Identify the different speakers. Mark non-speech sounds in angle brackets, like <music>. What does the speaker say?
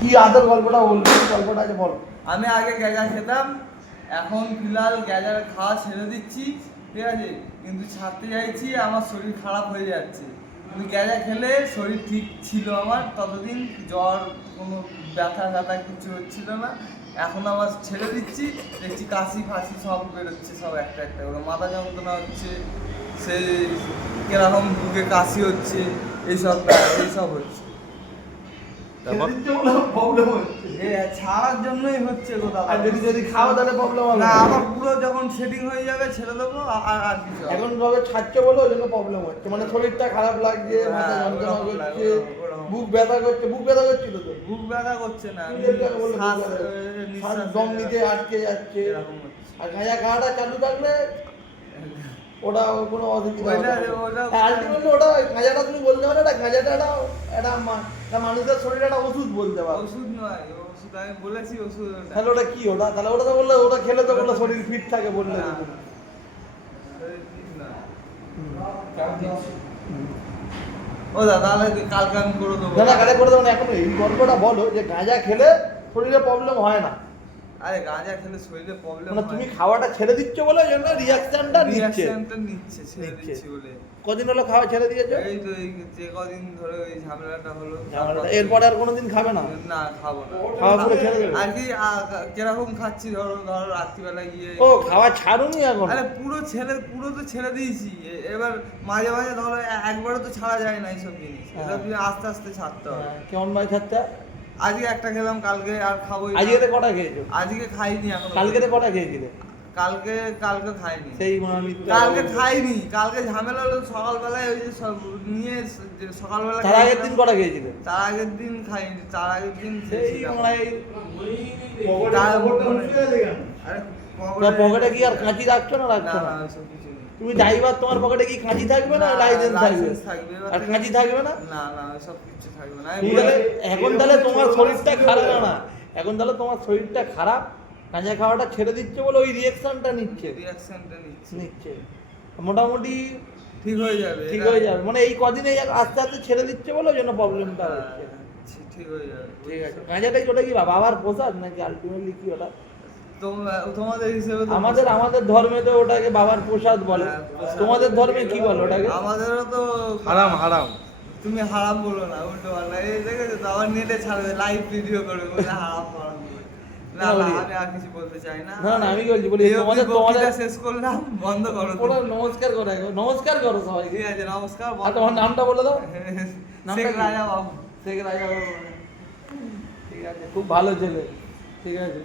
Speaker 1: কি আদর গল্পটা বলবি? গল্পটা আছে বল।
Speaker 2: আমি আগে গ্যাজা খেতাম, এখন ফিলহাল গ্যাজার খাওয়া ছেড়ে দিচ্ছি, ঠিক আছে? কিন্তু ছাড়তে চাইছি, আমার শরীর খারাপ হয়ে যাচ্ছে। আমি গ্যাজা খেলে শরীর ঠিক ছিল আমার, ততদিন জ্বর, কোনো ব্যথা ব্যথা কিছু হচ্ছিল না। এখন আবার ছেড়ে দিচ্ছি, দেখছি কাশি ফাঁসি সব বেরোচ্ছে, সব একটা একটা করে। মাথা যন্ত্রণা হচ্ছে সে কীরকম বুকে কাশি হচ্ছে, এইসব এইসব হচ্ছে।
Speaker 3: তারপর
Speaker 1: প্রবলেম হচ্ছে।
Speaker 2: ছাড়ার জন্যই হচ্ছে গো দাদা।
Speaker 1: আর যদি যদি খাও তাহলে প্রবলেম হবে।
Speaker 2: না
Speaker 1: না।
Speaker 2: আমার পুরো যখন সেটিং হয়ে যাবে ছেড়ে দেবো আর আর কিছু
Speaker 1: এখন ভাবে ছাড়ছে বলে ওই জন্য প্রবলেম হচ্ছে। মানে শরীরটা খারাপ লাগছে মাথা
Speaker 2: হ্যাঁ,
Speaker 1: যন্ত্রণা করছে বুক ব্যথা করছে। বুক ব্যথা করছিল তো?
Speaker 2: বুক ব্যথা করছে না
Speaker 1: দম নিতে আটকে যাচ্ছে। আর গাঁজা খাওয়াটা চালু থাকলে ওটা কোনো অসুবিধা না।
Speaker 2: ওটা-
Speaker 1: হ্যাঁ, গাঁজাটা তুমি বলতে পারো না গাঁজাটা একটা একটা মানুষের শরীরে একটা ওষুধ বলতে পারো
Speaker 2: ওষুধ নয় ওষুধ আমি বলেছি ওষুধ।
Speaker 1: তাহলে ওটা কি ওটা তাহলে ওটা তো বললে ওটা খেলে তো বললে শরীর ফিট থাকে বললে
Speaker 2: না, ঠিক নয়। ও দাদা তাহলে কালকে আমি করে দেবো
Speaker 1: না না গাঁজা করে দেবো না এখন এই গল্পটা বলো যে গাঁজা খেলে শরীরে প্রবলেম হয় না
Speaker 2: আরে গাঁজা খেলে শরীরে প্রবলেম
Speaker 1: মানে তুমি খাওয়াটা ছেড়ে দিচ্ছ বলে ওই জন্য রিয়াকশনটা নিচ্ছে।
Speaker 2: রিয়াকশনটা নিচ্ছে ছেড়ে দিচ্ছি বলে।
Speaker 1: কদিন হলো খাওয়া ছেড়ে দিয়েছ?
Speaker 2: এই তো এই যে কদিন ধরে ওই ঝামেলাটা হলো
Speaker 1: ঝামেলাটা- এরপরে আর কোনোদিন খাবে না?
Speaker 2: না খাব না।
Speaker 1: খাওয়া পুরো ছেড়ে দেবে?
Speaker 2: আর কি কীরকম খাচ্ছি ধরো ধরো রাত্রিবেলা গিয়ে।
Speaker 1: ও খাওয়া ছাড়ুনি এখন?
Speaker 2: আরে পুরো ছেড়ে পুরো তো ছেড়ে দিয়েছি। এবার মাঝে মাঝে ধরো এ- একবারে তো ছাড়া যায় না এইসব জিনিস।
Speaker 1: হ্যাঁ।
Speaker 2: এসব আস্তে আস্তে ছাড়তে হবে
Speaker 1: হ্যাঁ, কেমন ভাই ছাড়তে
Speaker 2: আজকে একটা খেলাম কালকে আর খাবোই না।
Speaker 1: আজকে কটা খেয়েছো?
Speaker 2: আজকে খাইনি এখন।
Speaker 1: কালকে তো কটা খেয়েছিলে?
Speaker 2: কালকে কালকে খাইনি।
Speaker 1: সেই মানে
Speaker 2: কালকে খাইনি কালকে ঝামেলা হলো সকালবেলায় ওই যে সব নিয়ে সকালবেলা
Speaker 1: তার আগের দিন কটা খেয়েছিলে?
Speaker 2: তার আগের দিন খাইনি তার আগের দিন
Speaker 1: সেই
Speaker 2: খেয়েছিলাম।
Speaker 1: মানে এই
Speaker 2: আরে
Speaker 1: পকেটে কি আর কাঁচি রাখছো না
Speaker 2: না
Speaker 1: রাখছো
Speaker 2: না
Speaker 1: তুমি ড্রাইভার তোমার পকেটে কি কাঁচি থাকবে না লাইসেন্স থাকবে? আর কাঁচি থাকবে না?
Speaker 2: না না সব কিছু থাকবে না।
Speaker 1: ঠিক আছে এখন তাহলে তোমার শরীরটা খারাপ না। এখন তাহলে তোমার শরীরটা খারাপ গাঁজা খাওয়াটা ছেড়ে দিচ্ছে বলে ওই রিয়াকশনটা নিচ্ছে।
Speaker 2: রিয়াকশনটা নিচ্ছি।
Speaker 1: নিচ্ছে। মোটামুটি
Speaker 2: ঠিক হয়ে যাবে
Speaker 1: ঠিক হয়ে যাবে। মানে এই কদিনে আস্তে আস্তে ছেড়ে দিচ্ছে বলে ওই জন্য প্রবলেমটা
Speaker 2: হ্যাঁ,
Speaker 1: হচ্ছে।
Speaker 2: ঠিক- ঠিক হয়ে যাবে
Speaker 1: ঠিক আছে। কাঁচাটাই ওটা কি বাবার পোশাক নাকি আলটিমেটলি কি ওটা?
Speaker 2: তোমাদের হিসেবে
Speaker 1: আমাদের আমাদের ধর্মে তো ওটাকে বাবার প্রসাদ বলে।
Speaker 2: হ্যাঁ,
Speaker 1: তোমাদের ধর্মে কি বলে ওটাকে?
Speaker 2: আমাদেরও তো
Speaker 3: হারাম হারাম।
Speaker 2: তুমি হারাম বলো না উল্টো পাল্টা। এই দেখেছ তো আবার নেটে ছাড়বে লাইভ ভিডিও করবে বলে হারাম হারাম না
Speaker 1: না,
Speaker 2: না আমি আর কিছু বলতে চাই না।
Speaker 1: না, না, আমি বলছি, বলি,
Speaker 2: এই
Speaker 1: তোমাদের- তোমাদের-
Speaker 2: শেষ করলাম বন্ধ করো
Speaker 1: নমস্কার করে নমস্কার করো সবাইকে।
Speaker 2: ঠিক আছে নমস্কার
Speaker 1: আর তোমার নামটা বলে দাও। <laughs> নামটা
Speaker 2: শেখ রাজা বাবু।
Speaker 1: শেখ রাজা বাবু। ঠিক আছে খুব ভালো ছেলে। ঠিক আছে।